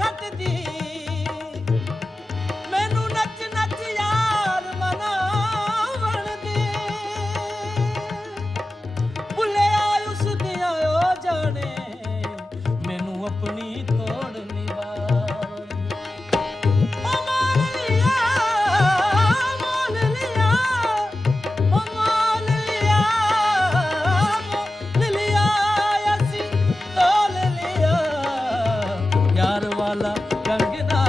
ਖੱਟਦੀ ਮੈਨੂੰ ਨੱਚ ਨੱਚ ਯਾਰ ਮਨਾਵਣ ਦੇ ਭੁੱਲਿਆ ਉਸ ਦੀਆਂ ਉਹ ਜਾਣੇ ਮੈਨੂੰ ਆਪਣੀ ਤੋੜ ਨਿਵਾਰ ਉਹ ਮਾਲ ਲਿਆ ਅਸੀਂ ਤੋਲ ਲਿਆ ਯਾਰ ਵਾਲਾ ਕੰਗਨਾ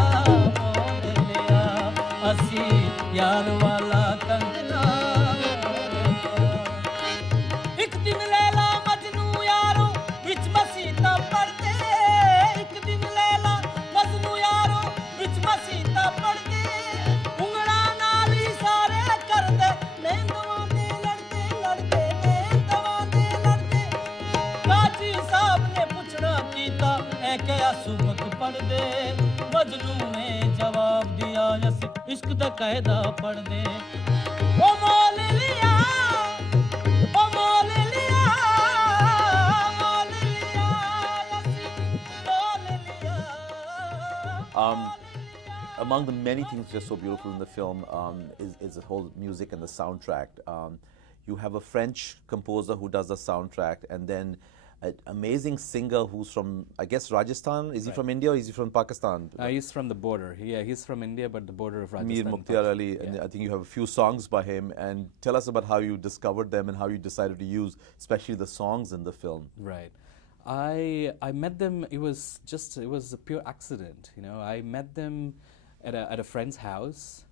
ਮੋਲ ਲਿਆ ਅਸੀਂ ਯਾਰ ਵਾਲਾ ਕੰਗਨਾ ਇੱਕ ਦਿਨ ਲੈਲਾ ਮਜਨੂ ਯਾਰੋ ਵਿੱਚ ਮਸੀਤਾਂ ਪੜਦੇ ਇੱਕ ਦਿਨ ਲੈਲਾ ਮਜਨੂ ਯਾਰੋ ਵਿੱਚ ਮਸੀਤਾਂ ਪੜਦੇ ਉਂਗਲਾਂ ਨਾਲ ਹੀ ਸਾਰੇ ਕਰਦੇ ਨੈਂਦਵਾਂ ਦੇ ਲੜਦੇ ਲੜਦੇ ਨੈਂਦਵਾਂ ਦੇ ਲੜਦੇ ਕਾਜੀ ਸਾਹਿਬ ਨੇ ਪੁੱਛਣਾ ਕੀਤਾ ਐ ਕਿਹਾ ਸੁਬਕ ਪੜਦੇ ਮਜਨੂ ਨੇ ਜਵਾਬ ਦਿਆ ਅਸੀਂ ਇਸ਼ਕ ਦਾ ਕਾਇਦਾ ਪੜਦੇ ਓ ਮੋਲ ਲਿਆ ਓ ਮੋਲ ਲਿਆ ਅਸੀਂ ਤੋਲ ਲਿਆ Among the many things that are so beautiful in the film is the whole music and the soundtrack. You have a French composer who does the soundtrack, and then an amazing singer who's from, I guess, Rajasthan. Is he from India or is he from Pakistan? He's from the border. Yeah, he's from India, but the border of Rajasthan. Mir Mukhtar Ali, and I think you have a few songs by him. And tell us about how you discovered them and how you decided to use, especially the songs in the film. Right. I met them. It was a pure accident. You know, I met them at a friend's house,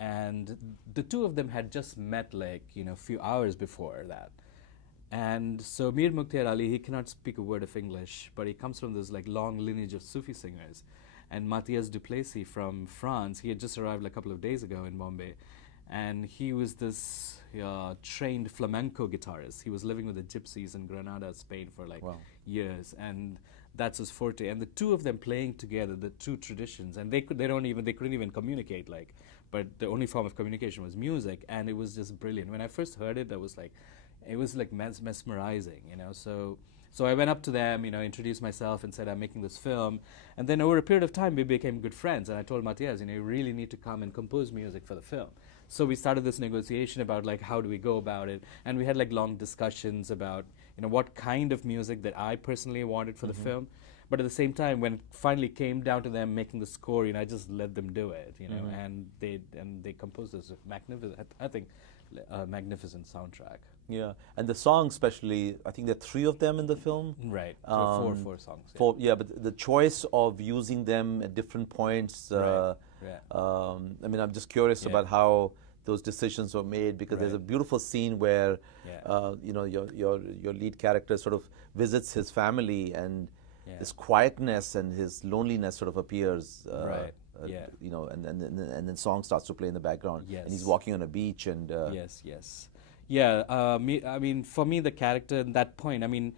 and the two of them had just met like a few hours before that. And so Mir Mukhtar Ali, he cannot speak a word of English, but he comes from this like long lineage of Sufi singers. And Mathew Duplessis from France, he had just arrived a couple of days ago in Bombay, and he was this trained flamenco guitarist. He was living with the gypsies in Granada, Spain for like years, and that's his forte. And the two of them playing together, the two traditions, and they couldn't even communicate, but the only form of communication was music, and it was just brilliant. When I first heard it, it was like mesmerizing, So I went up to them, introduced myself and said, I'm making this film. And then over a period of time, we became good friends. And I told Matthias, you really need to come and compose music for the film. So we started this negotiation about like, how do we go about it? And we had like long discussions about, what kind of music that I personally wanted for the film. But at the same time, when it finally came down to them making the score, I just let them do it, and they composed this magnificent, I think, magnificent soundtrack. Yeah, and the songs especially, I think there are 3 of them in the film. Right, so four songs. Yeah, but the choice of using them at different points, I mean, I'm just curious about how those decisions were made, because there's a beautiful scene where, your lead character sort of visits his family, and his quietness and his loneliness sort of appears. And then song starts to play in the background, and he's walking on a beach, and I mean, for me, the character at that point, I mean,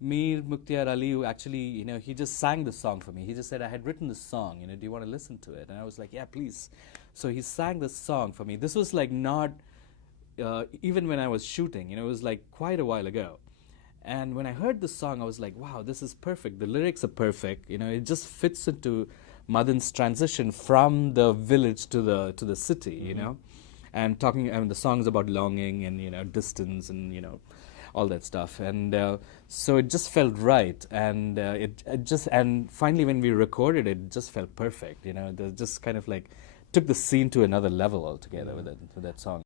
Mir Mukhtar Ali actually, he just sang the song for me. He just said, I had written this song, do you want to listen to it? And I was like, yeah, please. So he sang this song for me. This was like not, even when I was shooting, it was like quite a while ago. And when I heard this song, I was like, wow, this is perfect. The lyrics are perfect. It just fits into Madan's transition from the village to the city, and the song's about longing and distance and all that stuff, and so it just felt right, and and finally when we recorded it, it just felt perfect. It just kind of like took the scene to another level altogether with that song.